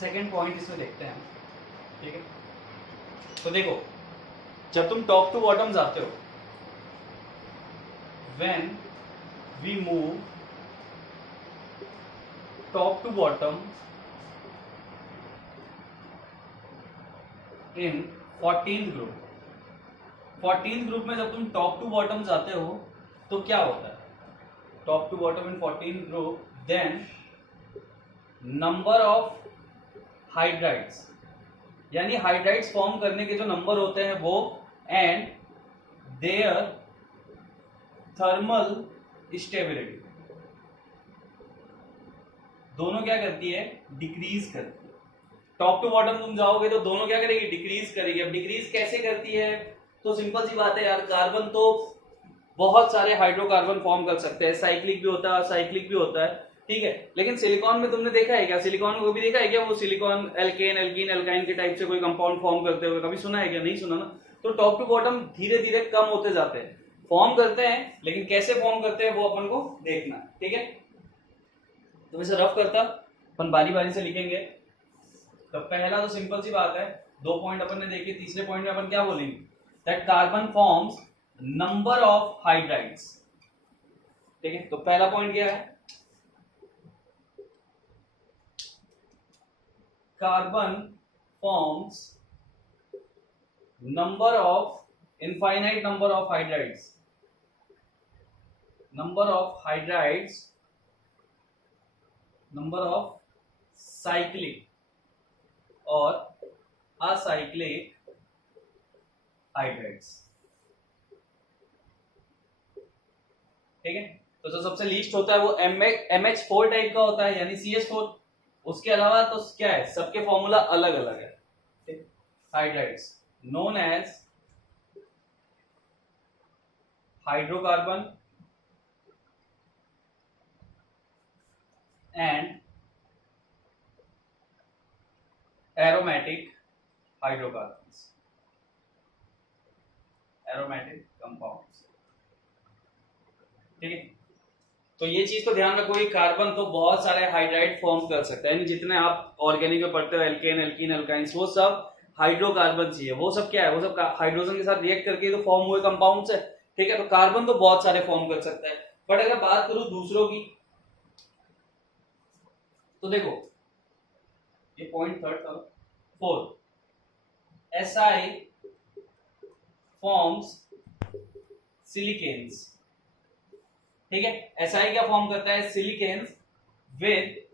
Second point इसमें देखते हैं, ठीक है। तो देखो, जब तुम टॉप टू बॉटम जाते हो, when we move top to bottom in 14th group, 14th group में जब तुम टॉप टू बॉटम जाते हो तो क्या होता है? Top to bottom in 14th group, then number of hydrides, यानी हाइड्राइड्स फॉर्म करने के जो नंबर होते हैं वो, एंड देयर थर्मल स्टेबिलिटी, दोनों क्या करती है? डिक्रीज करती है। टॉप टू बॉटम तुम जाओगे तो दोनों क्या करेगी? डिक्रीज करेगी। अब डिक्रीज कैसे करती है? तो सिंपल सी बात है यार, कार्बन तो बहुत सारे हाइड्रोकार्बन फॉर्म कर सकते हैं, साइक्लिक भी होता है, साइक्लिक भी होता है, ठीक है। लेकिन सिलिकॉन में तुमने देखा है क्या? सिलिकॉन को भी देखा है क्या? वो सिलिकॉन एल्केन, एल्कीन, एल्काइन के टाइप से कोई कंपाउंड फॉर्म करते हुए कभी सुना है क्या? नहीं सुना ना। तो टॉप टू बॉटम धीरे धीरे कम होते जाते हैं, फॉर्म करते हैं, लेकिन कैसे फॉर्म करते हैं वो अपन को देखना, ठीक है। तो इसे रफ करता अपन बारी बारी से लिखेंगे। तो पहला तो सिंपल सी बात है, 2 पॉइंट अपन ने देखे। तीसरे पॉइंट में अपन क्या बोलेंगे? That carbon forms number of hydrides, ठीक है। तो पहला पॉइंट क्या है? Carbon forms number of infinite number of hydrides, number of hydrides, number of cyclic और असाइक्लिक हाइड्राइड्स, ठीक है। तो जो सबसे लीस्ट होता है वो MH4 टाइप का होता है, यानी CH4। उसके अलावा तो क्या है? सबके फॉर्मूला अलग अलग है। Hydrides known as hydrocarbon and aromatic hydrocarbons, aromatic compounds, ठीक है। तो ये चीज तो ध्यान रखो कि कार्बन तो बहुत सारे हाइड्राइड फॉर्म कर सकता है, यानी जितने आप ऑर्गेनिक में पढ़ते हो, एल्केन, एल्कीन, एल्काइंस, वो सब हाइड्रोकार्बन ही है। वो सब क्या है? वो सब हाइड्रोजन के साथ रिएक्ट करके तो फॉर्म हुए कंपाउंड्स है, ठीक है। तो कार्बन तो बहुत सारे फॉर्म कर सकता है। बट अगर बात करूं दूसरों की, तो देखो ये पॉइंट थर्ड था, 4 Si फॉर्म्स सिलिकेन्स, ठीक है। Si क्या फॉर्म करता है? Silicanes with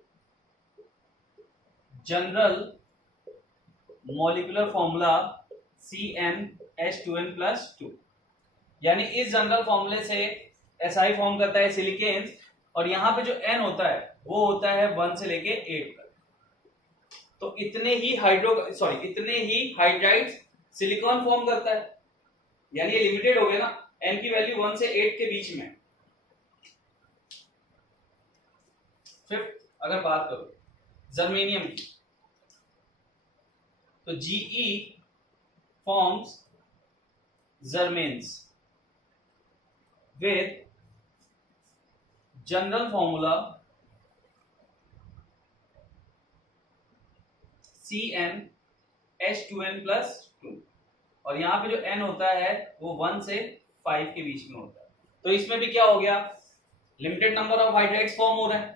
general molecular formula CnH2n+2, यानी इस जनरल फॉर्मूले से Si फॉर्म करता है सिलिकेन्स, और यहां पे जो N होता है वो होता है 1 से लेके 8 तक। तो इतने ही हाइड्राइड्स सिलिकॉन फॉर्म करता है, यानी ये लिमिटेड हो गया ना। N की वैल्यू 1 से 8 के बीच में। फिफ्थ अगर बात करो जर्मेनियम की, तो Ge forms germanes with general formula CnH2n+2, और यहां पे जो N होता है वो 1 से 5 के बीच में होता है। तो इसमें भी क्या हो गया? Limited number of hydrides form हो रहे हैं।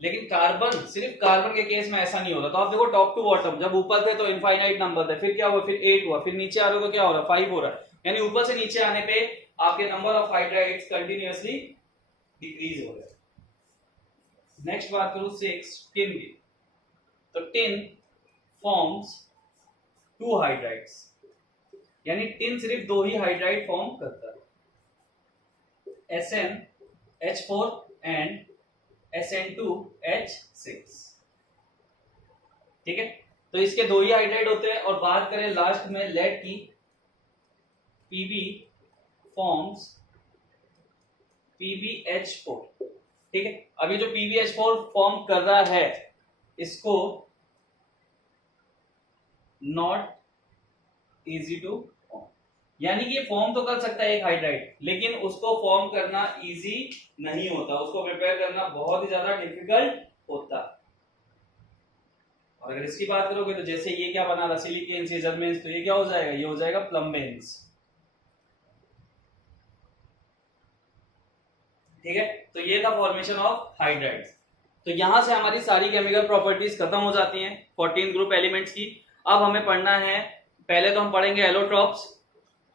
लेकिन कार्बन, सिर्फ कार्बन के केस में ऐसा नहीं होता। तो आप देखो टॉप टू बॉटम, जब ऊपर थे तो इनफाइनाइट नंबर थे, फिर क्या हुआ? फिर 8 हुआ, फिर नीचे आ रहे हो तो क्या हो रहा है? 5 हो रहा है। यानी ऊपर से नीचे आने पे आपके number of hydrides continuously decrease हो रहे हैं। नेक्स्ट बात करूं 6 टिन की, तो टिन फॉर्म्स 2 हाइड्राइड्स, यानी टिन सिर्फ 2 ही हाइड्राइड फॉर्म करता है, SnH4 एंड SN2H6, ठीक है। तो इसके 2 ही हाइड्राइड होते हैं। और बात करें लास्ट में लेड की, Pb फॉर्म्स PbH4, ठीक है। अभी जो PbH4 फॉर्म कर रहा है इसको नॉट इजी टू फॉर्म, यानी कि फॉर्म तो कर सकता है एक हाइड्राइड, लेकिन उसको फॉर्म करना इजी नहीं होता, उसको प्रिपेयर करना बहुत ही ज्यादा डिफिकल्ट होता। और अगर इसकी बात करोगे तो जैसे ये क्या बना रहा सिलिकेन्स, ये जर्मेन्स, तो ये क्या हो जाएगा, ये हो जाएगा प्लम्बेन्स। ठीक है, तो ये था फॉर्मेशन ऑफ हाइड्राइड्स। तो यहां से हमारी सारी केमिकल प्रॉपर्टीज खत्म हो जाती हैं 14 ग्रुप एलिमेंट्स की। अब हमें पढ़ना है, पहले तो हम पढ़ेंगे एलोट्रॉप्स,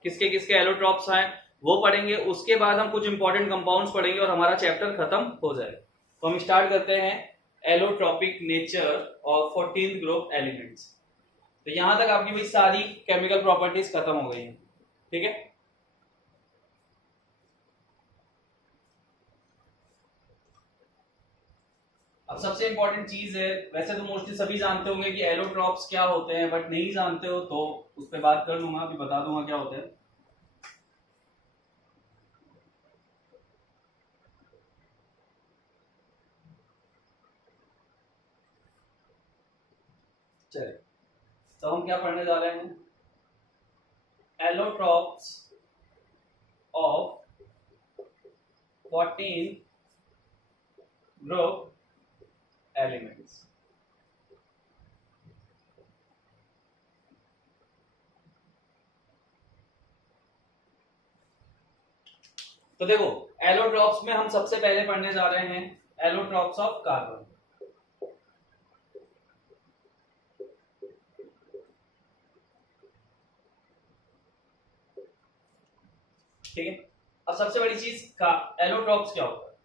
किसके किसके एलोट्रॉप्स हैं वो पढ़ेंगे, उसके बाद हम कुछ इंपॉर्टेंट कंपाउंड्स पढ़ेंगे और हमारा चैप्टर खत्म हो जाएगा। तो हम स्टार्ट करते हैं allotropic nature of 14 group elements. तो यहां तक आपकी भाई सारी केमिकल प्रॉपर्टीज खत्म हो गई हैं। ठीक है, अब सबसे इंपॉर्टेंट चीज है, वैसे तो मोस्टली सभी जानते होंगे कि एलोट्रॉप्स क्या होते हैं, बट नहीं जानते हो तो उस पर बात कर लूंगा, अभी बता दूंगा क्या होते हैं। चलिए, तो हम क्या पढ़ने जा रहे हैं, एलोट्रॉप्स ऑफ 14 ग्रुप एलिमेंट्स। तो देखो, एलोट्रॉप्स में हम सबसे पहले पढ़ने जा रहे हैं एलोट्रॉप्स ऑफ कार्बन। ठीक है, अब सबसे बड़ी चीज का एलोट्रॉप्स क्या होता है।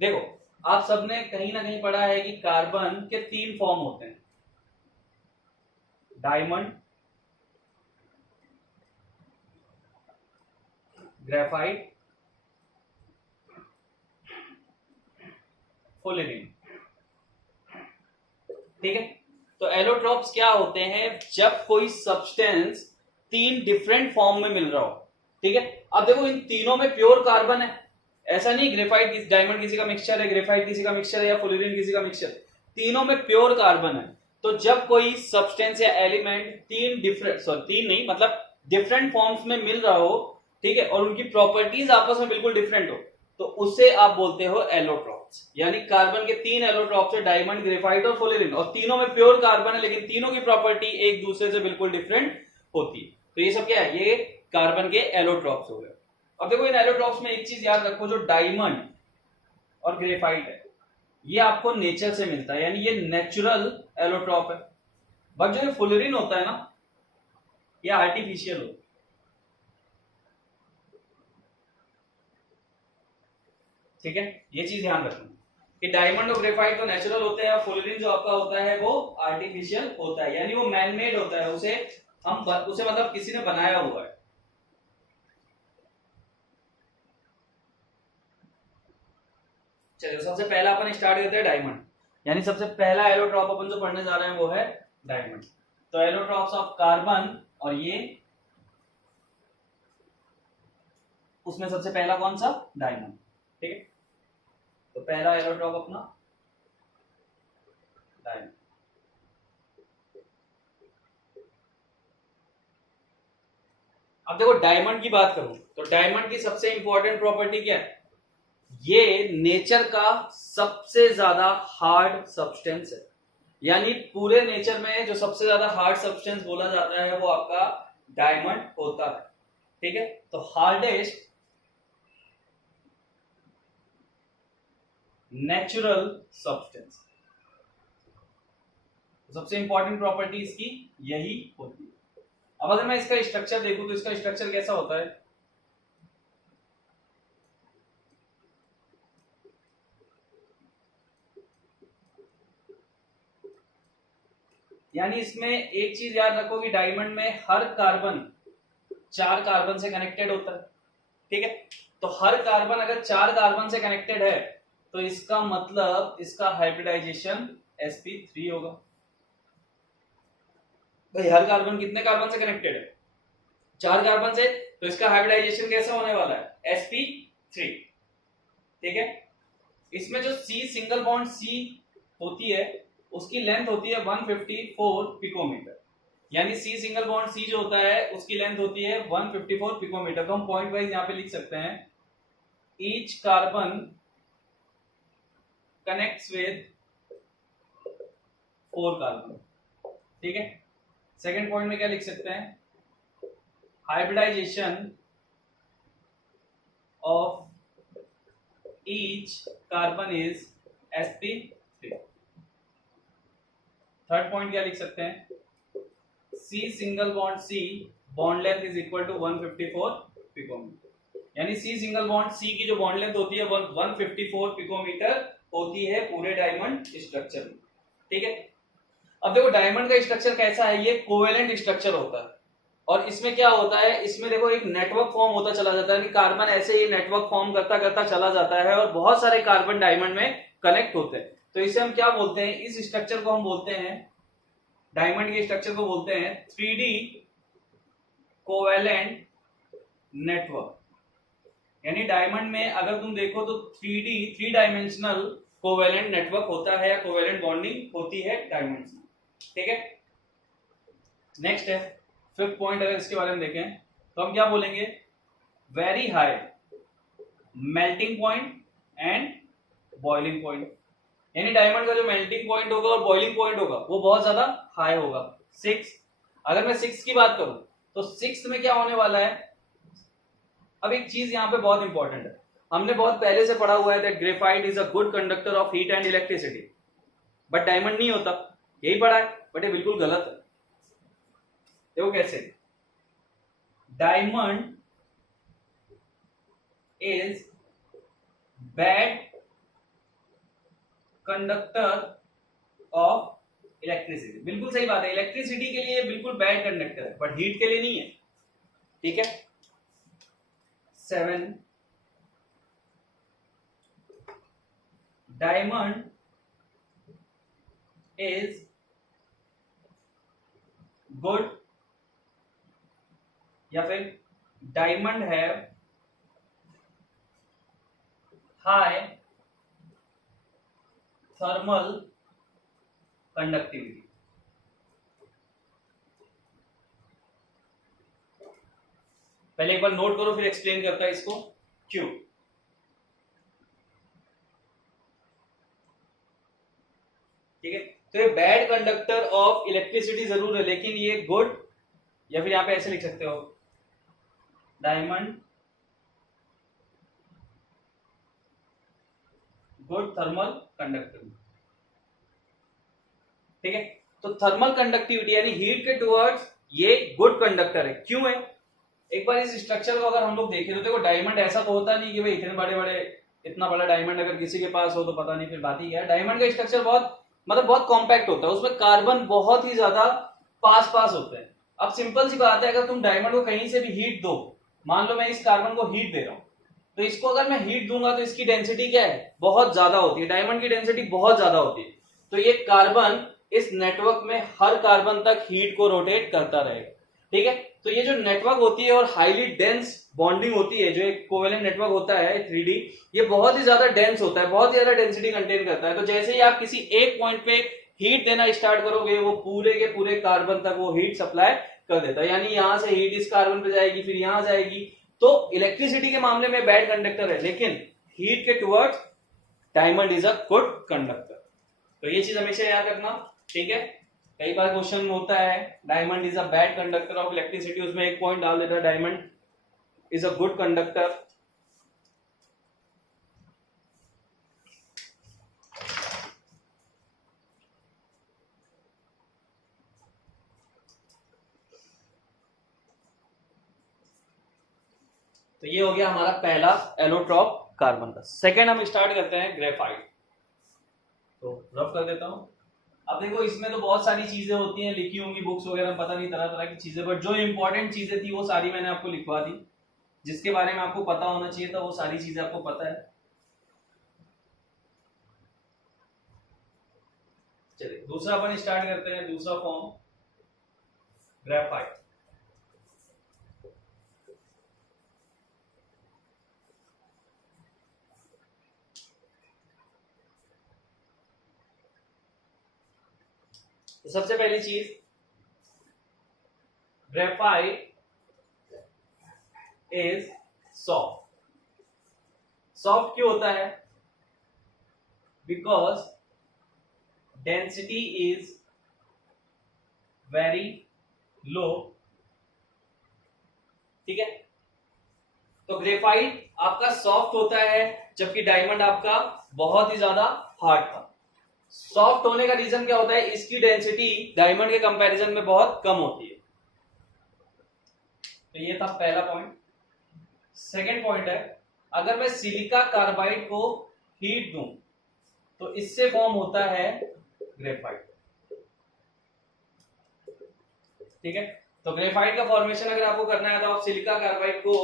देखो, आप सबने कहीं ना कहीं पढ़ा है कि कार्बन के 3 फॉर्म होते हैं, डायमंड, ग्रेफाइट, फुलेरिन। ठीक है, तो एलोट्रॉप्स क्या होते हैं, जब कोई सब्सटेंस 3 डिफरेंट फॉर्म में मिल रहा हो। ठीक है, अब देखो इन तीनों में प्योर कार्बन है, ऐसा नहीं ग्रेफाइट डायमंड किसी का मिक्सचर है, ग्रेफाइट किसी का मिक्सचर है, या फुलेरिन किसी का मिक्सचर, तीनों में प्योर कार्बन है। तो जब कोई सब्सटेंस या एलिमेंट 3 नहीं मतलब डिफरेंट फॉर्म्स में मिल रहा हो, ठीक है, और उनकी प्रॉपर्टीज आपस में बिल्कुल डिफरेंट हो, तो उसे आप बोलते हो एलोट्रॉप्स। यानी कार्बन के 3 एलोट्रॉप्स है, डायमंड, ग्रेफाइट और फुलेरिन, और तीनों में प्योर कार्बन है, लेकिन तीनों की प्रॉपर्टी एक दूसरे से बिल्कुल डिफरेंट होती है। तो ये सब क्या है, ये कार्बन के एलोट्रॉप्स हो गए। अब देखो इन एलोट्रॉप्स में एक चीज याद रखो, जो डायमंड और ग्रेफाइट है ये आपको नेचर से मिलता है, यानी ये नेचुरल एलोट्रॉप है। बट जो ये फुलेरिन होता है ना, ये आर्टिफिशियल होता है। ठीक है, ये चीज ध्यान रखना कि डायमंड और ग्रेफाइट तो नेचुरल होते हैं, फुलेरिन जो आपका होता है वो आर्टिफिशियल होता है, यानी वो मैनमेड होता है, उसे मतलब किसी ने बनाया हुआ है। चलिए, सबसे पहला अपन स्टार्ट करते हैं डायमंड, यानी सबसे पहला एलोट्रॉप अपन जो पढ़ने जा रहे हैं वो है डायमंड। तो एलोट्रॉप्स ऑफ कार्बन, और ये उसमें सबसे पहला कौन सा, डायमंड। ठीक है, तो पहला एलोट्रॉप अपना डायमंड। अब देखो डायमंड की बात करूं तो डायमंड की सबसे इंपॉर्टेंट प्रॉपर्टी क्या है, ये नेचर का सबसे ज्यादा हार्ड सब्सटेंस है। यानी पूरे नेचर में जो सबसे ज्यादा हार्ड सब्सटेंस बोला जाता है वो आपका डायमंड होता है। ठीक है, तो हार्डेस्ट नेचुरल सब्सटेंस, सबसे इंपॉर्टेंट प्रॉपर्टी इसकी यही होती है। अब अगर मैं इसका स्ट्रक्चर देखूं तो इसका स्ट्रक्चर कैसा होता है, यानी इसमें एक चीज याद रखो कि डायमंड में हर कार्बन 4 कार्बन से कनेक्टेड होता है। ठीक है, तो हर कार्बन अगर 4 कार्बन से कनेक्टेड है तो इसका मतलब इसका हाइब्रिडाइजेशन sp3 होगा। भाई हर कार्बन कितने कार्बन से कनेक्टेड है, 4 कार्बन से, तो इसका हाइब्रिडाइजेशन कैसा होने वाला है, sp3। ठीक है, इसमें जो C सिंगल बॉन्ड C होती है उसकी लेंथ होती है 154 पिकोमीटर, यानी C सिंगल बॉन्ड C जो होता है उसकी लेंथ होती है 154 पिकोमीटर। तो हम पॉइंट वाइज यहां पे लिख सकते हैं, each carbon connects with 4 carbon. ठीक है, सेकेंड पॉइंट में क्या लिख सकते हैं, hybridization of each carbon is sp3। Third point क्या लिख सकते हैं, C single bond C bond length is equal to 154 picometer, यानी C सिंगल बॉन्ड C की जो बॉन्ड लेंथ होती है 154 पिकोमीटर होती है पूरे डायमंड स्ट्रक्चर में। ठीक है, अब देखो डायमंड का स्ट्रक्चर कैसा है, ये कोवेलेंट स्ट्रक्चर होता है और इसमें क्या होता है, इसमें देखो एक नेटवर्क फॉर्म होता चला जाता है कि कार्बन ऐसे ही नेटवर्क फॉर्म करता करता चला जाता है और बहुत सारे कार्बन डायमंड में कनेक्ट होते हैं। तो इसे हम क्या बोलते हैं, इस स्ट्रक्चर को हम बोलते हैं, डायमंड के स्ट्रक्चर को बोलते हैं 3D कोवेलेंट नेटवर्क। यानी डायमंड में अगर तुम देखो तो 3D 3 डायमेंशनल कोवेलेंट नेटवर्क होता है या कोवेलेंट बॉन्डिंग होती है डायमंड्स में। ठीक है, नेक्स्ट है फिफ्थ पॉइंट, अगर इसके बारे में देखें तो हम क्या बोलेंगे, very high melting point and boiling point. यानी डायमंड का जो मेल्टिंग पॉइंट होगा और बॉइलिंग पॉइंट होगा वो बहुत ज्यादा हाई होगा। 6, अगर मैं 6 की बात करूं तो 6 में क्या होने वाला है, अब एक चीज यहां पे बहुत इंपॉर्टेंट है, हमने बहुत पहले से पढ़ा हुआ है that graphite is a good conductor of heat and electricity, but diamond नहीं होता, यही पढ़ा है, बट ये बिल्कुल गलत है। देखो कैसे, diamond is bad conductor of electricity, बिल्कुल सही बात है, इलेक्ट्रिसिटी के लिए बिल्कुल बैड कंडक्टर है बट हीट के लिए नहीं है। ठीक है, 7, डायमंड इज गुड, या फिर diamond have high thermal conductivity. पहले एक बार नोट करो फिर एक्सप्लेन करता है इसको क्यों। ठीक है, तो ये बैड कंडक्टर ऑफ इलेक्ट्रिसिटी जरूर है लेकिन ये गुड, या फिर यहां पे ऐसे लिख सकते हो, डायमंड गुड थर्मल कंडक्टिविटी। ठीक है, तो थर्मल कंडक्टिविटी यानी हीट के टुवर्ड्स ये गुड कंडक्टर है। क्यों है, एक बार इस स्ट्रक्चर को अगर हम लोग देखें तो देखो डायमंड ऐसा तो होता नहीं कि भाई इतने बड़े बड़े, इतना बड़ा डायमंड अगर किसी के पास हो तो पता नहीं फिर बात ही क्या है। डायमंड का स्ट्रक्चर बहुत मतलब बहुत कॉम्पैक्ट होता है, उसमें कार्बन बहुत ही ज्यादा पास पास होते हैं। अब सिंपल सी बात है, अगर तुम डायमंड को कहीं से भी हीट दो, मान लो मैं इस कार्बन को हीट दे रहा हूं, तो इसको अगर मैं हीट दूंगा तो इसकी डेंसिटी क्या है, बहुत ज्यादा होती है, डायमंड की डेंसिटी बहुत ज्यादा होती है। तो ये कार्बन इस नेटवर्क में हर कार्बन तक हीट को रोटेट करता रहेगा। ठीक है, तो ये जो नेटवर्क होती है और हाईली डेंस बॉन्डिंग होती है, जो एक कोवेलेंट नेटवर्क होता है 3D, ये बहुत ही ज्यादा डेंस होता है, बहुत ही ज्यादा डेंसिटी कंटेन करता है। तो जैसे ही आप किसी एक पॉइंट पे हीट देना स्टार्ट करोगे, वो पूरे के पूरे कार्बन तक वो हीट सप्लाई कर देता है। यानी यहां से हीट इस कार्बन पे जाएगी, फिर यहां जाएगी। तो इलेक्ट्रिसिटी के मामले में बैड कंडक्टर है, लेकिन हीट के towards diamond is a good conductor. तो ये चीज हमेशा याद रखना। ठीक है, कई बार क्वेश्चन होता है diamond is a bad conductor of electricity, उसमें एक पॉइंट डाल देता है diamond is a good conductor. तो ये हो गया हमारा पहला एलोट्रॉप कार्बन का। सेकेंड हम स्टार्ट करते हैं ग्रेफाइट। तो रफ कर देता हूं। अब देखो इसमें तो बहुत सारी चीजें होती हैं, लिखी होंगी बुक्स वगैरह, पता नहीं तरह तरह की चीजें, बट जो इंपॉर्टेंट चीजें थी वो सारी मैंने आपको लिखवा दी। जिसके बारे में आपको पता होना चाहिए था वो सारी चीजें आपको पता है। चलिए दूसरा अपन स्टार्ट करते हैं, दूसरा फॉर्म ग्रेफाइट। तो सबसे पहली चीज, ग्रेफाइट इज सॉफ्ट। सॉफ्ट क्यों होता है? Because density is very low, ठीक है। तो ग्रेफाइट आपका सॉफ्ट होता है, जबकि डायमंड आपका बहुत ही ज्यादा हार्ड था। सॉफ्ट होने का रीजन क्या होता है, इसकी डेंसिटी डायमंड के कंपैरिजन में बहुत कम होती है। तो ये था पहला पॉइंट। सेकंड पॉइंट है, अगर मैं सिलिका कार्बाइड को हीट दूं तो इससे फॉर्म होता है ग्रेफाइट, ठीक है। तो ग्रेफाइट का फॉर्मेशन अगर आपको करना है तो आप सिलिका कार्बाइड को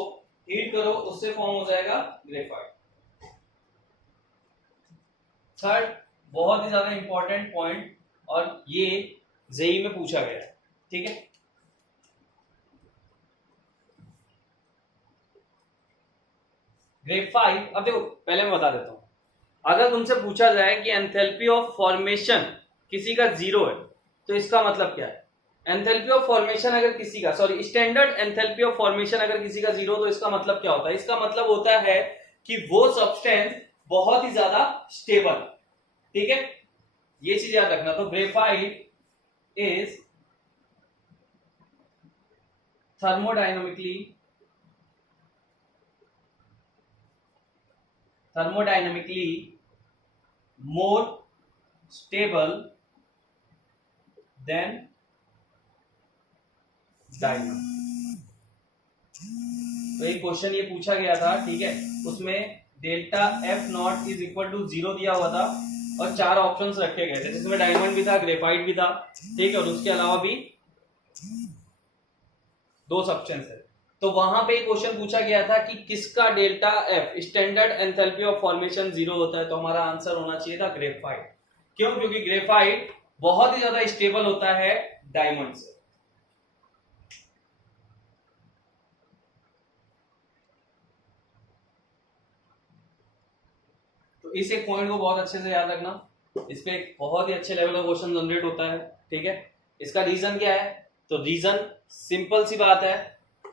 हीट करो, उससे फॉर्म हो जाएगा ग्रेफाइट। थर्ड बहुत ही ज्यादा इंपॉर्टेंट पॉइंट, और ये जेई में पूछा गया है, ठीक है। ग्रेफाइट, अब देखो पहले मैं बता देता हूं, अगर तुमसे पूछा जाए कि एंथैल्पी ऑफ फॉर्मेशन किसी का 0 है तो इसका मतलब क्या है। एंथैल्पी ऑफ फॉर्मेशन अगर किसी का, sorry, standard enthalpy of formation अगर किसी का 0 तो इसका मतलब क्या होता है, इसका मतलब होता है कि वो सब्सटेंस बहुत ही ज्यादा स्टेबल, ठीक है। ये चीज याद रखना। तो graphite is thermodynamically more stable than diamond। तो एक क्वेश्चन ये पूछा गया था, ठीक है, उसमें delta F naught is equal to 0 दिया हुआ था और 4 ऑप्शंस रखे गए थे, जिसमें डायमंड भी था, ग्रेफाइट भी था, ठीक है, और उसके अलावा भी 2 सब्सटेंस है। तो वहां पे क्वेश्चन पूछा गया था कि किसका delta F, standard enthalpy of formation 0 होता है, तो हमारा आंसर होना चाहिए था ग्रेफाइट। क्यों? क्योंकि ग्रेफाइट बहुत ही ज्यादा स्टेबल होता है डायमंड से। तो इस एक पॉइंट को बहुत अच्छे से याद रखना, इस पे बहुत ही अच्छे लेवल का क्वेश्चन जनरेट होता है, ठीक है। इसका रीजन क्या है, तो रीजन सिंपल सी बात है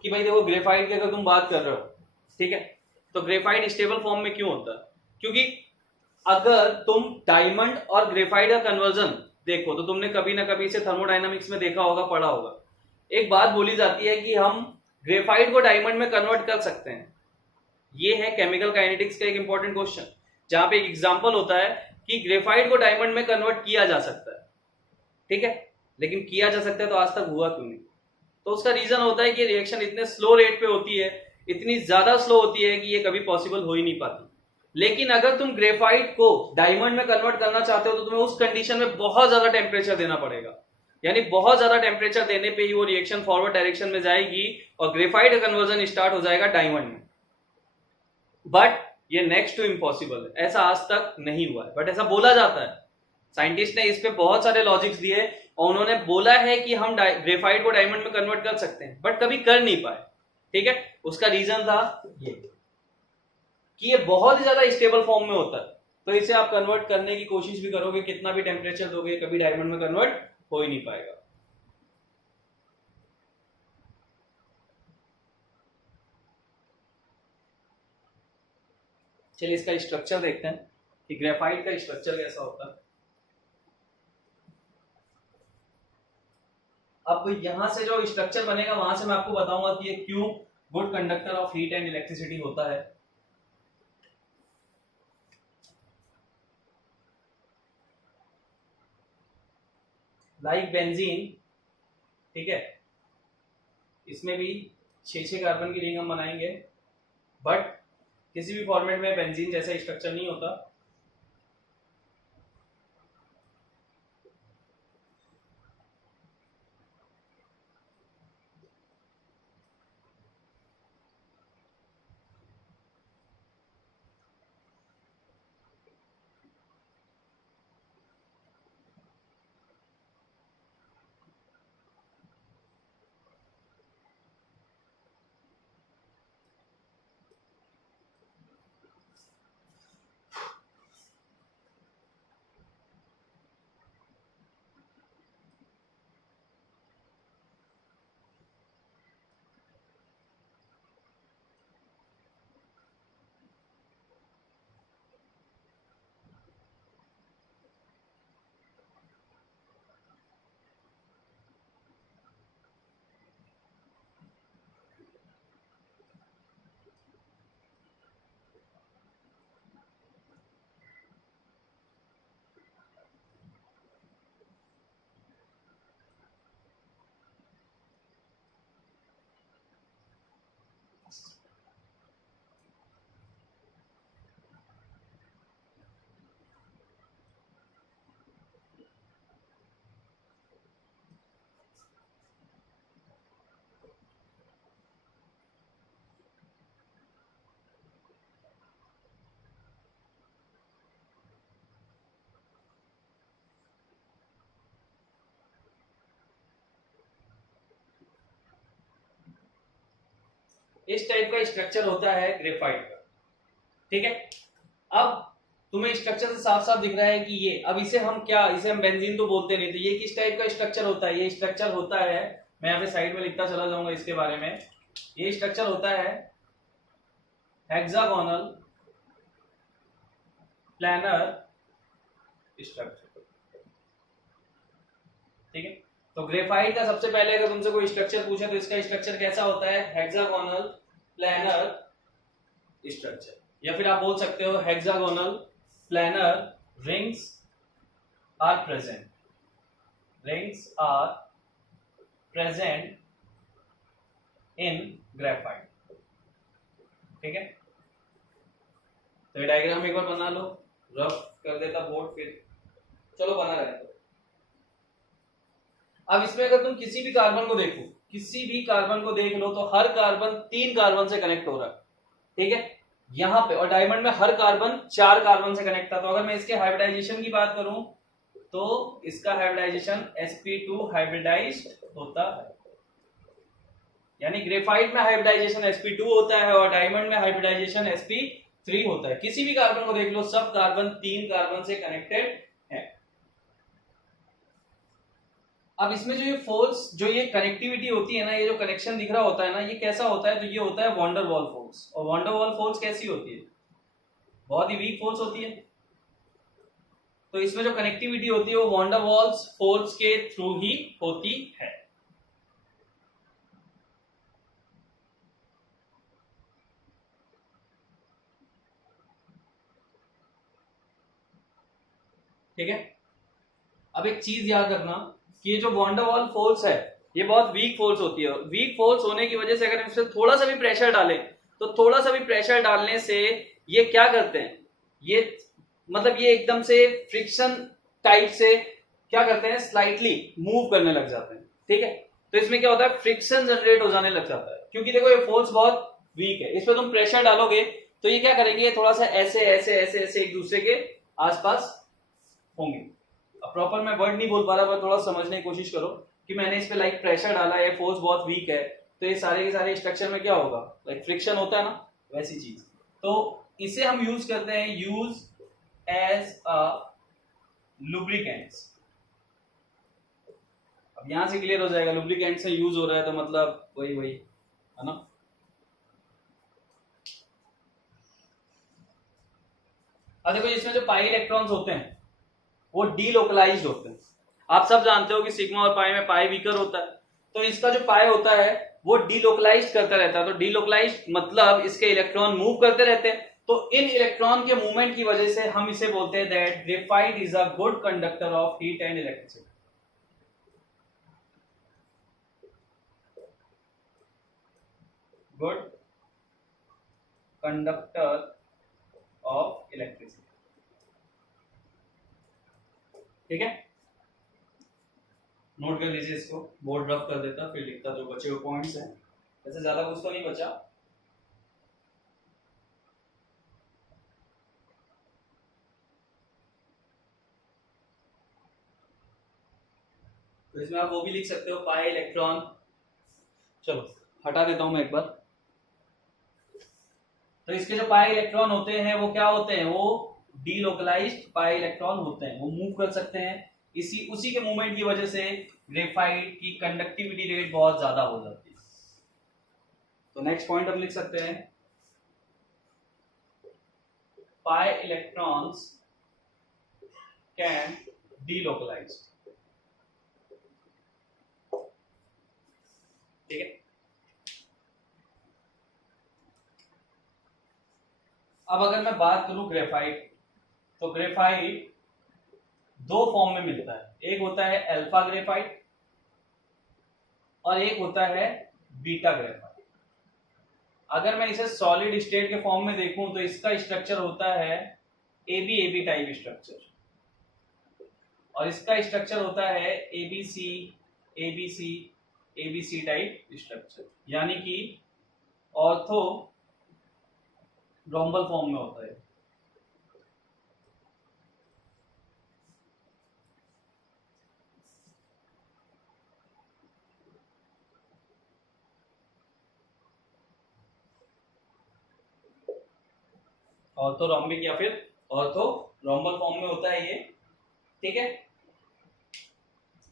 कि भाई देखो, ग्रेफाइट की अगर तुम बात कर रहे हो, ठीक है, तो ग्रेफाइट स्टेबल फॉर्म में क्यों होता है, क्योंकि अगर तुम डायमंड और ग्रेफाइट का कन्वर्जन देखो तो तुमने कभी ना कभी इसे थर्मोडायनामिक्स में देखा होगा, पढ़ा होगा। एक बात बोली जाती है कि हम ग्रेफाइट को डायमंड में कन्वर्ट कर सकते हैं। ये है केमिकल काइनेटिक्स का एक इंपॉर्टेंट क्वेश्चन, जहां पे एक एग्जांपल होता है कि ग्रेफाइट को डायमंड में कन्वर्ट किया जा सकता है, ठीक है, लेकिन किया जा सकता है तो आज तक हुआ क्यों नहीं। तो उसका रीजन होता है कि रिएक्शन इतने स्लो रेट पे होती है, इतनी ज्यादा स्लो होती है कि ये कभी पॉसिबल हो ही नहीं पाती। लेकिन अगर तुम ग्रेफाइट को डायमंड में कन्वर्ट करना चाहते हो तो तुम्हें उस कंडीशन में बहुत ज्यादा टेम्परेचर देना पड़ेगा, यानी बहुत ज्यादा टेम्परेचर देने पे ही वो रिएक्शन फॉरवर्ड डायरेक्शन में जाएगी और ग्रेफाइट का कन्वर्जन स्टार्ट हो जाएगा डायमंड में। बट ये नेक्स्ट टू इम्पॉसिबल है, ऐसा आज तक नहीं हुआ है, बट ऐसा बोला जाता है। साइंटिस्ट ने इस पे बहुत सारे लॉजिक्स दिए और उन्होंने बोला है कि हम ग्रेफाइट को डायमंड में कन्वर्ट कर सकते हैं, बट कभी कर नहीं पाए, ठीक है। उसका रीजन था ये कि ये बहुत ही ज्यादा स्टेबल फॉर्म में होता है, तो इसे आप कन्वर्ट करने की कोशिश भी करोगे, कितना भी टेम्परेचर दोगे, कभी डायमंड में कन्वर्ट हो ही नहीं पाएगा। चलिए इसका स्ट्रक्चर देखते हैं कि ग्रेफाइट का स्ट्रक्चर कैसा होता है। अब यहां से जो स्ट्रक्चर बनेगा वहां से मैं आपको बताऊंगा कि ये क्यों good conductor of heat and electricity होता है। लाइक बेंजीन, ठीक है, इसमें भी 6 कार्बन की रिंग हम बनाएंगे, बट किसी भी फॉर्मेट में बेंजीन जैसा स्ट्रक्चर नहीं होता। इस टाइप का स्ट्रक्चर होता है ग्रेफाइट का, ठीक है। अब तुम्हें स्ट्रक्चर से साफ साफ दिख रहा है कि ये, अब इसे हम क्या, इसे हम बेंजीन तो बोलते नहीं, तो ये किस टाइप का स्ट्रक्चर होता है, ये स्ट्रक्चर होता है, मैं यहाँ पे साइड में लिखता चला जाऊंगा इसके बारे में, ये स्ट्रक्चर होता है हेक्सागोनल प्लानर स्ट्रक्चर, ठीक है। तो ग्रेफाइट का सबसे पहले अगर तुमसे कोई स्ट्रक्चर पूछे तो इसका स्ट्रक्चर कैसा होता है, हेक्सागोनल प्लानर स्ट्रक्चर, या फिर आप बोल सकते हो hexagonal planar rings are present, rings are present in graphite, ठीक है। तो ये डायग्राम एक बार बना लो, रफ कर देता बोर्ड, फिर चलो बना रहे तो। अब इसमें अगर तुम किसी भी कार्बन को देखो, किसी भी कार्बन को देख लो, तो हर कार्बन 3 कार्बन से कनेक्ट हो रहा है, ठीक है, यहां पे। और डायमंड में हर कार्बन 4 कार्बन से कनेक्ट था। तो अगर मैं इसके हाइब्रिडाइजेशन की बात करूं तो इसका हाइब्रिडाइजेशन sp2 हाइब्रिडाइज्ड होता है, यानी ग्रेफाइट में हाइब्रिडाइजेशन sp2 होता है और डायमंड में हाइब्रिडाइजेशन sp3 होता है। किसी भी कार्बन को देख लो, सब कार्बन 3 कार्बन से कनेक्टेड है। अब इसमें जो ये फोर्स, जो ये कनेक्टिविटी होती है ना, ये जो कनेक्शन दिख रहा होता है ना, ये कैसा होता है, तो ये होता है वॉन डेर वाल फोर्स। और वॉन डेर वाल फोर्स कैसी होती है, बहुत ही वीक फोर्स होती है। तो इसमें जो कनेक्टिविटी होती है वो वॉन डेर वाल्स फोर्स के थ्रू ही होती है। ठीक है। अब एक चीज याद रखना कि ये जो वॉन डेर वाल फोर्स है, ये बहुत वीक फोर्स होती है। वीक फोर्स होने की वजह से अगर हम इसमें थोड़ा सा भी प्रेशर डालें, तो थोड़ा सा भी प्रेशर डालने से ये क्या करते हैं, ये मतलब ये एकदम से फ्रिक्शन टाइप से क्या करते हैं, स्लाइटली मूव करने लग जाते हैं, ठीक है। तो इसमें क्या होता है, फ्रिक्शन जनरेट हो जाने लग जाता है, क्योंकि देखो ये फोर्स बहुत वीक है। इस पर तुम प्रेशर डालोगे तो ये क्या करेंगे, थोड़ा सा ऐसे ऐसे ऐसे ऐसे एक दूसरे के आसपास होंगे। अब प्रॉपर मैं वर्ड नहीं बोल पा रहा, पर थोड़ा समझने की कोशिश करो कि मैंने इस पे लाइक प्रेशर डाला है, फोर्स बहुत वीक है, तो ये सारे के सारे स्ट्रक्चर में क्या होगा, लाइक फ्रिक्शन होता है ना, वैसी चीज। तो इसे हम यूज करते हैं, यूज एज अ लुब्रिकेंट्स। अब यहां से क्लियर हो जाएगा, लुब्रिकेंट से यूज हो रहा है तो मतलब वही वही है ना। अब देखो इसमें जो पाई इलेक्ट्रॉन्स होते हैं वो डीलोकलाइज्ड होते हैं। आप सब जानते हो कि सिग्मा और पाई में पाई वीकर होता है, तो इसका जो पाई होता है वो डीलोकलाइज्ड करता रहता है। तो डीलोकलाइज्ड मतलब इसके इलेक्ट्रॉन मूव करते रहते हैं। तो इन इलेक्ट्रॉन के मूवमेंट की वजह से हम इसे बोलते हैं that graphite is a good conductor of heat and electricity. Good conductor of electricity, ठीक है। नोट कर लीजिए इसको, बोर्ड रफ कर देता, फिर लिखता जो बचे हुए पॉइंट्स हैं। वैसे ज्यादा कुछ तो नहीं बचा। तो इसमें आप वो भी लिख सकते हो, पाई इलेक्ट्रॉन, चलो हटा देता हूं मैं एक बार। तो इसके जो पाई इलेक्ट्रॉन होते हैं वो क्या होते हैं, वो डीलोकलाइज्ड पाई इलेक्ट्रॉन होते हैं, वो मूव कर सकते हैं। इसी उसी के मूवमेंट की वजह से ग्रेफाइट की कंडक्टिविटी रेट बहुत ज्यादा हो जाती है। तो नेक्स्ट पॉइंट हम लिख सकते हैं, पाई इलेक्ट्रॉन्स कैन डीलोकलाइज, ठीक है। अब अगर मैं बात करूं ग्रेफाइट, तो ग्रेफाइट दो फॉर्म में मिलता है, एक होता है अल्फा ग्रेफाइट और एक होता है बीटा ग्रेफाइट। अगर मैं इसे सॉलिड स्टेट के फॉर्म में देखूं तो इसका स्ट्रक्चर होता है एबी एबी टाइप स्ट्रक्चर, और इसका स्ट्रक्चर होता है ABC ABC ABC type structure, यानी कि ऑर्थो रोम्बल फॉर्म में होता है। ऑर्थोरोम्बिक या फिर ऑर्थोरोम्बल फॉर्म में होता है ये, ठीक है।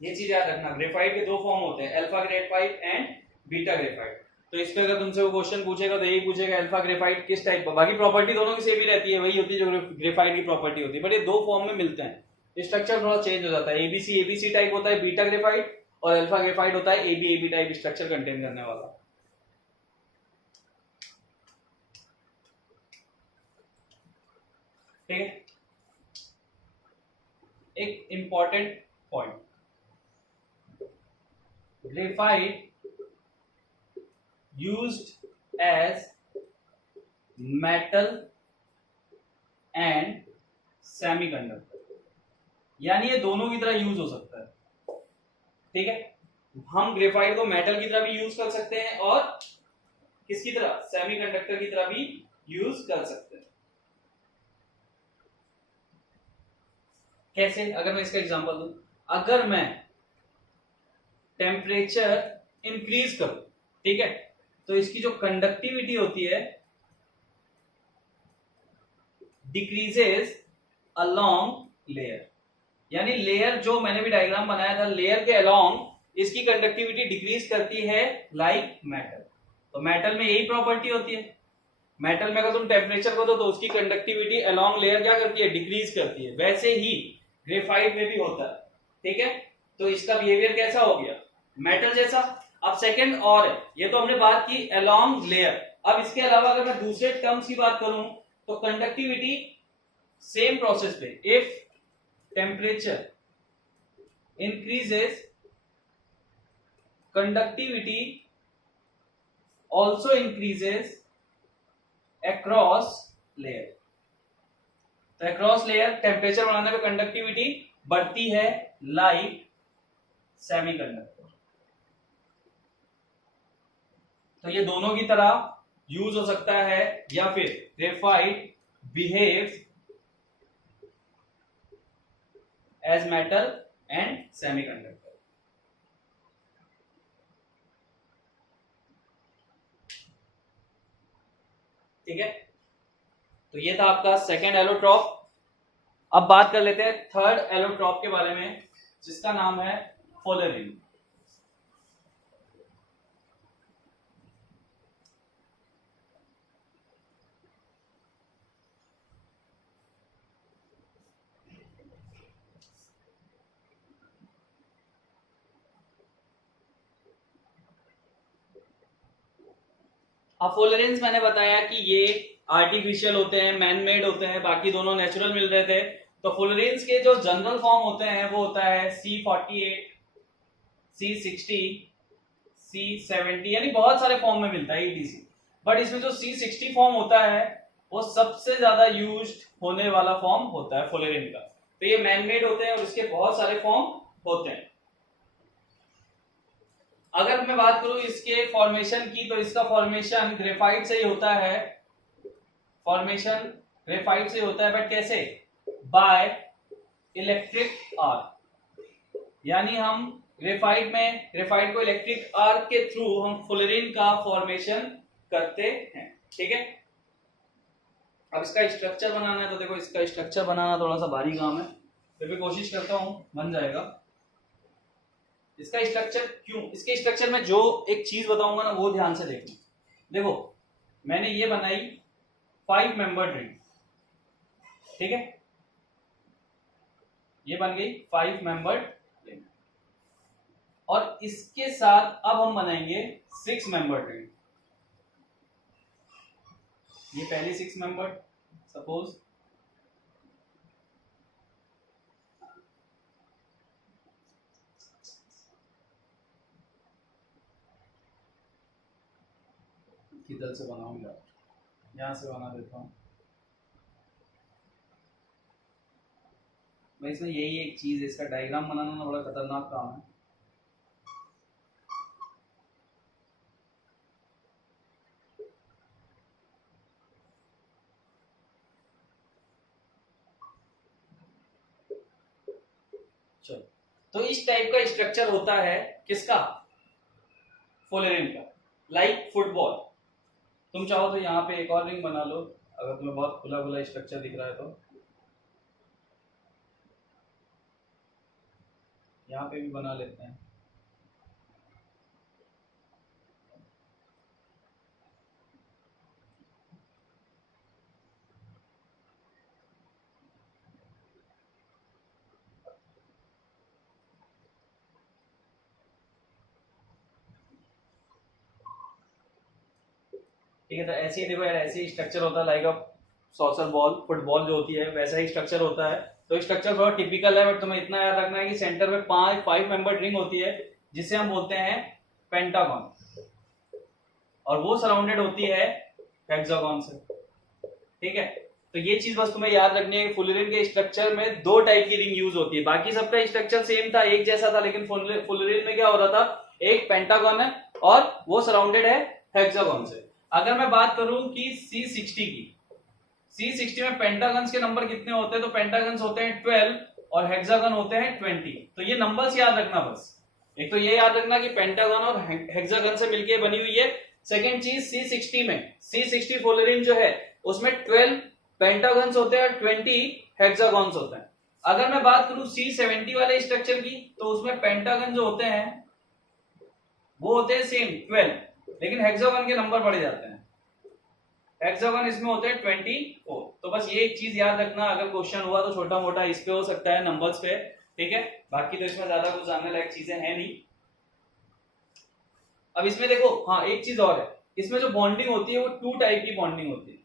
ये चीज याद रखना, ग्रेफाइट के दो फॉर्म होते हैं, alpha graphite and beta graphite. तो इस पे अगर तुमसे वो क्वेश्चन पूछेगा तो यही पूछेगा अल्फा ग्रेफाइट किस टाइप का, बाकी प्रॉपर्टी दोनों की सेम ही रहती है, वही होती है जो ग्रेफाइट की प्रॉपर्टी होती है, बट ये दो फॉर्म में मिलते हैं, स्ट्रक्चर थोड़ा चेंज हो जाता है। एबीसी टाइप होता है बीटा ग्रेफाइट, और अल्फा ग्रेफाइट होता है एबी टाइप स्ट्रक्चर कंटेन करने वाला, ठीक है। एक important point, graphite used as metal and semiconductor, यानी ये दोनों की तरह यूज हो सकता है, ठीक है। हम ग्रेफाइट को मेटल की तरह भी यूज कर सकते हैं और किसकी तरह, सेमीकंडक्टर की तरह भी यूज कर सकते हैं। कैसे, अगर मैं इसका एग्जांपल दूं, अगर मैं टेम्परेचर इंक्रीज करूं, ठीक है, तो इसकी जो कंडक्टिविटी होती है डिक्रीजेस अलोंग लेयर, यानी लेयर जो मैंने भी डायग्राम बनाया था, लेयर के अलोंग इसकी कंडक्टिविटी डिक्रीज करती है लाइक मेटल। तो मेटल में यही प्रॉपर्टी होती है, मेटल में अगर तुम टेम्परेचर को दो तो उसकी कंडक्टिविटी अलोंग लेयर क्या करती है, डिक्रीज करती है। वैसे ही ग्रेफाइट में भी होता है, ठीक है। तो इसका बिहेवियर कैसा हो गया, मेटल जैसा। अब सेकंड और है, ये तो हमने बात की अलोंग लेयर। अब इसके अलावा अगर मैं दूसरे टर्म्स की बात करूं तो कंडक्टिविटी सेम प्रोसेस पे, if temperature increases conductivity also increases across layer. तो अक्रॉस लेयर टेम्परेचर बढ़ाने पे कंडक्टिविटी बढ़ती है लाइक सेमीकंडक्टर। तो ये दोनों की तरह यूज हो सकता है, या फिर graphite behaves as metal and semiconductor. ठीक है, तो ये था आपका सेकेंड एलोट्रॉप। अब बात कर लेते हैं थर्ड एलोट्रॉप के बारे में, जिसका नाम है फुलरिन। अब फुलरेंस मैंने बताया कि ये आर्टिफिशियल होते हैं, मैन मेड होते हैं, बाकी दोनों नेचुरल मिल रहे थे। तो फुलरेंस के जो जनरल फॉर्म होते हैं वो होता है C48, C60, C70, यानी बहुत सारे फॉर्म में मिलता है ETC। बट इसमें जो C60 फॉर्म होता है वो सबसे ज्यादा यूज्ड होने वाला फॉर्म होता है फुलरेन का। तो ये मैन मेड होते हैं और इसके बहुत सारे फॉर्म होते हैं। अगर मैं बात करूं इसके फॉर्मेशन की, तो इसका फॉर्मेशन ग्रेफाइट से ही होता है, फॉर्मेशन ग्रेफाइट से होता है, बट कैसे, बाय इलेक्ट्रिक आर्क। यानी हम ग्रेफाइट को इलेक्ट्रिक आर्क के थ्रू हम फुलरिन का फॉर्मेशन करते हैं, ठीक है। अब इसका स्ट्रक्चर बनाना है, तो देखो इसका स्ट्रक्चर बनाना थोड़ा सा भारी काम है, फिर भी कोशिश करता हूं, बन जाएगा। इसका स्ट्रक्चर क्यों, इसके स्ट्रक्चर में जो एक चीज बताऊंगा ना वो ध्यान से देखना। देखो मैंने ये बनाई 5 मेंबर रिंग, ठीक है, ये बन गई 5 मेंबर रिंग, और इसके साथ अब हम बनाएंगे 6 मेंबर रिंग। ये पहली 6 मेंबर, सपोज किधर से बनाऊंगा, यहां से बना देता हूं मैं। इसमें यही एक चीज है, इसका डायग्राम बनाना ना बड़ा खतरनाक काम है। चलो, तो इस टाइप का स्ट्रक्चर होता है किसका, फुलरिन का, लाइक फुटबॉल। तुम चाहो तो यहाँ पे एक और रिंग बना लो, अगर तुम्हें बहुत खुला खुला स्ट्रक्चर दिख रहा है तो यहाँ पे भी बना लेते हैं। ठीक है, तो ऐसे ही देखो यार, ऐसे ही स्ट्रक्चर होता है लाइक अ सॉसर बॉल, फुटबॉल जो होती है वैसा ही स्ट्रक्चर होता है। तो स्ट्रक्चर थोड़ा टिपिकल है, बट तुम्हें इतना याद रखना है कि सेंटर में 5 मेंबर रिंग होती है जिसे हम बोलते हैं पेंटागन, और वो सराउंडेड होती है हेक्सागन से। ठीक है, तो ये चीज बस तुम्हें याद रखनी है कि फुलरिन के स्ट्रक्चर में 2 टाइप की रिंग यूज होती है। बाकी सबका स्ट्रक्चर सेम था, एक जैसा था, लेकिन फुलरिन में क्या हो रहा था, एक पेंटागन है और वो सराउंडेड है हेक्सागन से। अगर मैं बात करूं कि C60 की, C60 में पेंटागन्स के नंबर कितने होते हैं, तो पेंटागन्स होते हैं 12 और हेक्सागन होते हैं 20। तो ये नंबर्स याद रखना बस। एक तो ये याद रखना कि पेंटागन और हेक्सागन से मिलके बनी हुई है। सेकेंड चीज, C60 में, C60 फुलरिन जो है उसमें 12 पेंटागन्स होते हैं और 20 हेक्सागन्स होते हैं। अगर मैं बात करूं C70 वाले स्ट्रक्चर की, तो उसमें पेंटागन जो होते हैं वो होते हैं सेम 12, लेकिन हेक्सागन के नंबर बढ़ जाते हैं। हेक्सागन इसमें होते हैं 24। तो बस ये एक चीज याद रखना, अगर क्वेश्चन हुआ तो छोटा मोटा इस पे हो सकता है, नंबर्स पे। ठीक है, बाकी तो इसमें ज्यादा कुछ जानने लायक चीजें हैं नहीं। अब इसमें देखो, हाँ एक चीज और है, इसमें जो बॉन्डिंग होती है वो 2 टाइप की बॉन्डिंग होती है।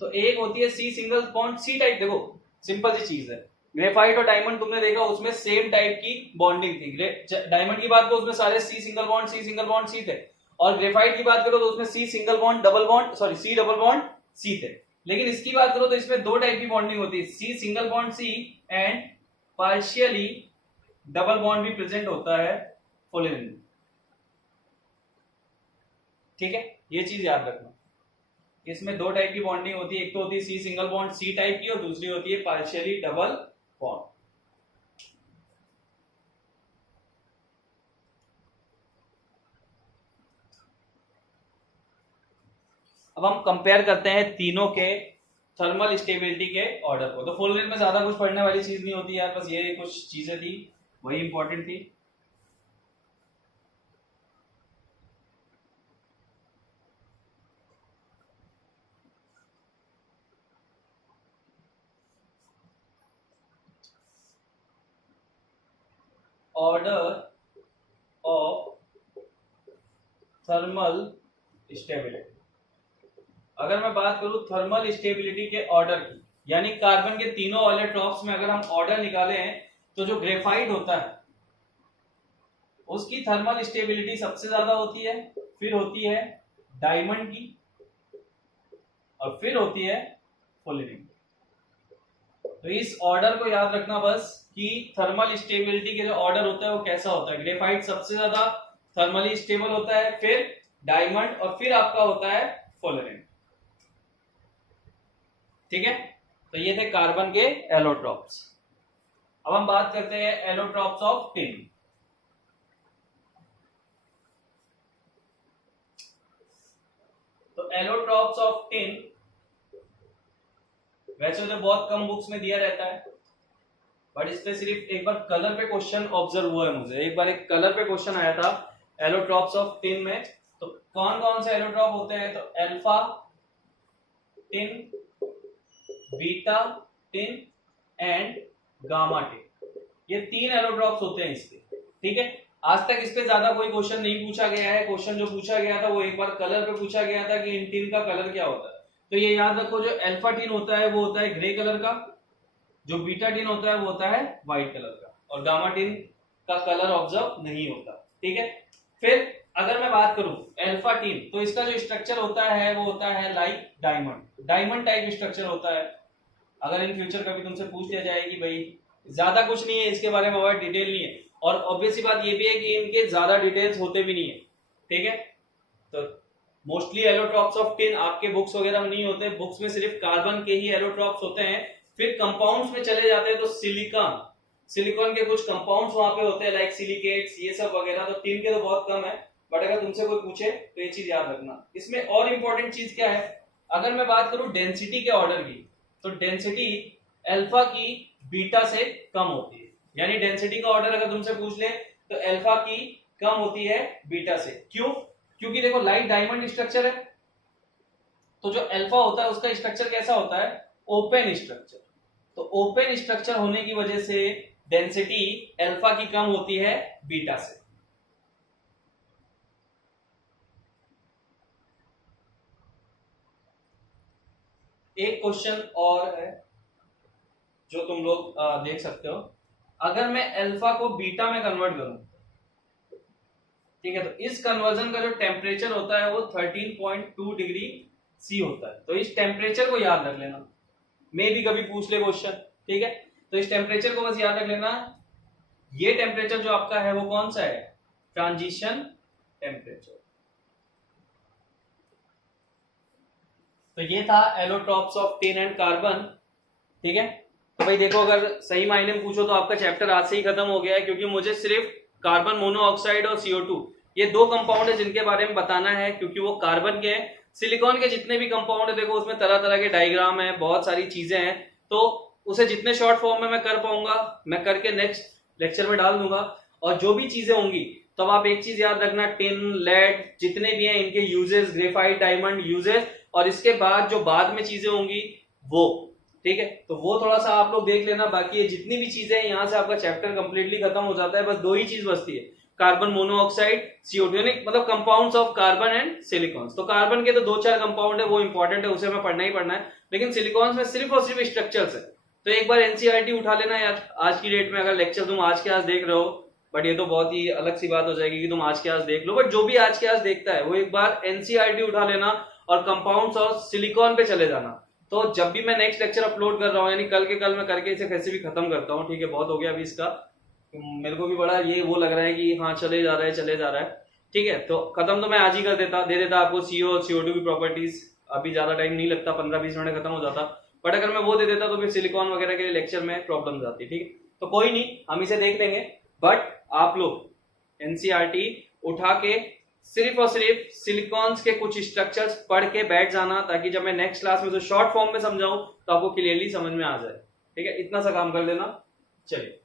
तो एक होती है C single bond C type. देखो सिंपल सी चीज है, ग्रेफाइट और डायमंड तुमने देखा, उसमें सेम टाइप की बॉन्डिंग थी। डायमंड की बात करो उसमें सारे सी सिंगल बॉन्ड सी थे, और ग्रेफाइट की बात करो तो उसमें C single bond double bond C double bond C थे। लेकिन इसकी बात करो तो इसमें 2 टाइप की बॉन्डिंग होती है, C single bond C and partially double bond भी प्रेजेंट होता है फुलरिन में। ठीक है, ये चीज याद रखना, इसमें 2 टाइप की बॉन्डिंग होती है, एक तो होती है C single bond C type की, और दूसरी होती है पार्शियली डबल बॉन्ड। अब हम कंपेयर करते हैं तीनों के थर्मल स्टेबिलिटी के ऑर्डर को। तो फुलरिन में ज्यादा कुछ पढ़ने वाली चीज नहीं होती यार, बस ये कुछ चीजें थी वही इंपॉर्टेंट थी। ऑर्डर ऑफ थर्मल स्टेबिलिटी, अगर मैं बात करूं थर्मल स्टेबिलिटी के ऑर्डर की, यानी कार्बन के तीनों एलेक्ट्रॉन्स में अगर हम ऑर्डर निकाले हैं, तो जो ग्रेफाइट होता है उसकी थर्मल स्टेबिलिटी सबसे ज्यादा होती है, फिर होती है डायमंड की, और फिर होती है फुलरिन। तो इस ऑर्डर को याद रखना बस कि थर्मल स्टेबिलिटी के जो ऑर्डर होता है वो कैसा होता है। ग्रेफाइट सबसे ज्यादा थर्मली स्टेबल होता है, फिर डायमंड, और फिर आपका होता है फुलरिन। ठीक है, तो ये थे कार्बन के एलोट्रॉप्स। अब हम बात करते हैं एलोट्रॉप्स ऑफ टिन। तो एलोट्रॉप्स ऑफ टिन वैसे तो बहुत कम बुक्स में दिया रहता है, बट इस पे सिर्फ एक बार कलर पे क्वेश्चन ऑब्जर्व हुआ है मुझे। एक बार एक कलर पे क्वेश्चन आया था एलोट्रॉप्स ऑफ टिन में। तो कौन कौन से एलोट्रॉप होते हैं, तो alpha tin, beta tin and gamma tin, ये 3 एलोट्रॉप्स होते हैं इसके। ठीक है, आज तक इस पे ज्यादा कोई क्वेश्चन नहीं पूछा गया है। क्वेश्चन जो पूछा गया था वो एक बार कलर पे पूछा गया था कि इन टिन का कलर क्या होता है। तो ये याद रखो, जो अल्फा टिन होता है वो होता है ग्रे कलर का, जो बीटा टिन होता है वो होता है व्हाइट कलर का, और गामा टिन का कलर ऑब्जर्व नहीं होता। ठीक है, फिर अगर मैं बात करूं अल्फा टिन, तो इसका जो स्ट्रक्चर होता है वो होता है लाइक डायमंड टाइप स्ट्रक्चर होता है। अगर इन फ्यूचर कभी तुमसे पूछ लिया जाए कि भाई ज्यादा कुछ नहीं है इसके बारे में, बहुत डिटेल नहीं है, और ऑब्वियसली बात ये भी है कि इनके ज्यादा डिटेल्स होते भी नहीं है। ठीक है, तो मोस्टली एलोट्रॉप्स ऑफ टिन आपके बुक्स वगैरह में नहीं होते, बुक्स में सिर्फ कार्बन के ही एलोट्रॉप्स होते हैं। फिर कंपाउंड्स में चले जाते हैं तो सिलिकॉन के कुछ कंपाउंड्स वहां पे होते हैं लाइक सिलिकेट्स, ये सब वगैरह। तो टिन के तो बहुत कम है, बट अगर तुमसे कोई पूछे तो ये चीज याद रखना। इसमें और इंपॉर्टेंट चीज क्या है, अगर मैं बात करूं डेंसिटी के ऑर्डर की, तो डेंसिटी अल्फा की बीटा से कम होती है। यानी डेंसिटी का ऑर्डर अगर तुमसे पूछ ले तो अल्फा की कम होती है बीटा से। क्यों? क्योंकि देखो लाइट डायमंड स्ट्रक्चर है, तो जो अल्फा होता है उसका स्ट्रक्चर कैसा होता है, ओपन स्ट्रक्चर। तो ओपन स्ट्रक्चर होने की वजह से डेंसिटी अल्फा की कम होती है बीटा से। एक क्वेश्चन और है जो तुम लोग देख सकते हो, अगर मैं अल्फा को बीटा में कन्वर्ट करूं, ठीक है, तो इस कन्वर्जन का जो टेम्परेचर होता है वो 13.2 डिग्री सी होता है। तो इस टेम्परेचर को याद रख लेना, मे भी कभी पूछ ले क्वेश्चन, ठीक है। तो इस टेम्परेचर को बस याद रख लेना, ये टेम्परेचर जो आपका है वो कौन सा है, ट्रांजिशन टेम्परेचर। तो ये था allotropes of tin and carbon, ठीक है। तो भाई देखो, अगर सही मायने में पूछो तो आपका चैप्टर आज से ही खत्म हो गया है, क्योंकि मुझे सिर्फ कार्बन मोनोऑक्साइड और CO2 ये दो कंपाउंड है जिनके बारे में बताना है, क्योंकि वो कार्बन के हैं। सिलिकॉन के जितने भी कंपाउंड है देखो उसमें तरह तरह के डायग्राम है, बहुत सारी चीजें हैं, तो उसे जितने शॉर्ट फॉर्म में मैं कर पाऊंगा मैं करके नेक्स्ट लेक्चर में डाल दूंगा। और जो भी चीजें होंगी तो आप एक चीज याद रखना, टिन, लेड जितने भी हैं इनके यूजेस, ग्रेफाइट, डायमंड यूजेस, और इसके बाद जो बाद में चीजें होंगी वो, ठीक है, तो वो थोड़ा सा आप लोग देख लेना। बाकी ये जितनी भी चीजें हैं यहाँ से आपका चैप्टर कंप्लीटली खत्म हो जाता है। बस दो ही चीज बचती है, कार्बन मोनोऑक्साइड, CO2, यानी मतलब compounds of carbon and silicones. तो कार्बन के तो 2-4 कंपाउंड है, वो इंपॉर्टेंट है, उसे हमें पढ़ना ही पढ़ना है, लेकिन सिलिकॉन्स में सिर्फ और सिर्फ स्ट्रक्चर्स है। तो एक बार NCERT उठा लेना यार, आज की डेट में अगर लेक्चर तुम आज के आज देख रहे हो, बट ये तो बहुत ही अलग सी बात हो जाएगी कि तुम आज के आज देख लो, बट जो भी आज के आज देखता है वो एक बार NCERT उठा लेना और कंपाउंड्स और सिलिकॉन पे चले जाना। तो जब भी मैं नेक्स्ट लेक्चर अपलोड कर रहा हूँ, यानी कल के कल मैं करके इसे कैसे भी खत्म करता हूँ, ठीक है, बहुत हो गया अभी इसका, मेरे को भी बड़ा ये वो लग रहा है कि हाँ चले जा रहा है, ठीक है। तो खत्म तो मैं आज ही कर देता, दे देता आपको CO और CO2 की प्रॉपर्टीज, अभी ज्यादा टाइम नहीं लगता, 15-20 मिनट खत्म हो जाता, बट अगर मैं वो दे देता तो फिर सिलिकॉन वगैरह के लेक्चर में प्रॉब्लम आती, ठीक है। तो कोई नहीं, हम इसे देख लेंगे, बट आप लोग NCERT उठा के सिर्फ और सिर्फ सिलिकॉन्स के कुछ स्ट्रक्चर्स पढ़ के बैठ जाना, ताकि जब मैं नेक्स्ट क्लास में जो शॉर्ट फॉर्म में समझाऊं तो आपको क्लियरली समझ में आ जाए, ठीक है। इतना सा काम कर लेना, चलिए।